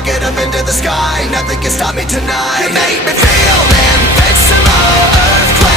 rocket up into the sky. Nothing can stop me tonight. You make me feel invincible. Earthquake.